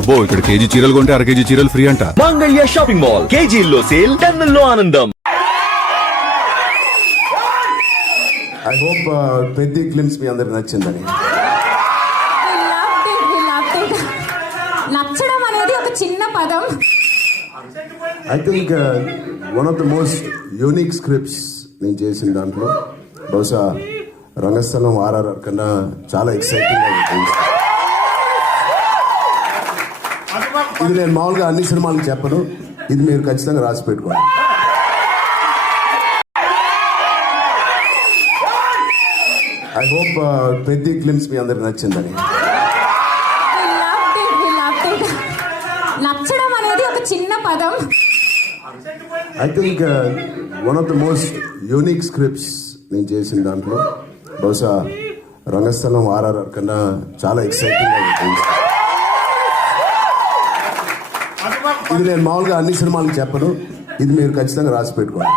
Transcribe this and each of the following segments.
అబ్బో ఇక్కడ కేజీ చీరలు కొంటే అర కేజీ చీరలు ఫ్రీ అంట. మంగళ్య షాపింగ్ మాల్, కేజీల్లో సేల్, టన్నుల్లో ఆనందం. ఐ హోప్ పెద్ద క్లిమ్స్ మీ అందరికి నచ్చిందని. నచ్చడం అనేది ఒక చిన్న పదం. I think one of the most unique scripts నేను చేసిన దాంట్లో బహుశా రంగస్థలం ఆర్ఆర్ఆర్ కన్నా చాలా ఎక్సైటింగ్ ఉంటుంది. ఇది నేను మామూలుగా అన్ని సినిమాలకు చెప్పను, ఇది మీరు ఖచ్చితంగా రాసి పెట్టుకోండి. ఐ హోప్ పెద్ద క్లిమ్స్ మీ అందరికి నచ్చిందని. నచ్చడం అనేది ఒక చిన్న పదం. I think one of the most unique scripts నేను చేసిన దాంట్లో బహుశా రంగస్థలం ఆర్ఆర్ఆర్ కన్నా చాలా ఎక్సైటింగ్ ఉంటుంది. ఇది నేను మామూలుగా అన్ని సినిమాలకు చెప్పను, ఇది మీరు ఖచ్చితంగా రాసి పెట్టుకోండి.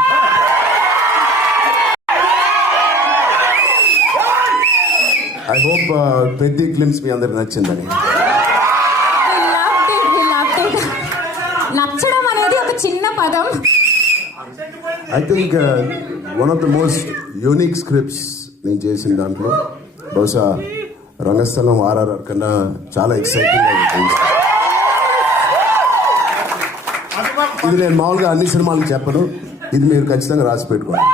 ఐ హోప్ పెద్ద క్లిమ్స్ మీ అందరికి నచ్చిందని. నచ్చడం అనేది ఒక చిన్న పదం. I think one of the most unique scripts నేను చేసిన దాంట్లో బహుశా రంగస్థలం ఆర్ఆర్ఆర్ కన్నా చాలా ఎక్సైటింగ్ ఉంటుంది. ఇది నేను మామూలుగా అన్ని సినిమాలకు చెప్పను, ఇది మీరు ఖచ్చితంగా రాసి పెట్టుకోండి.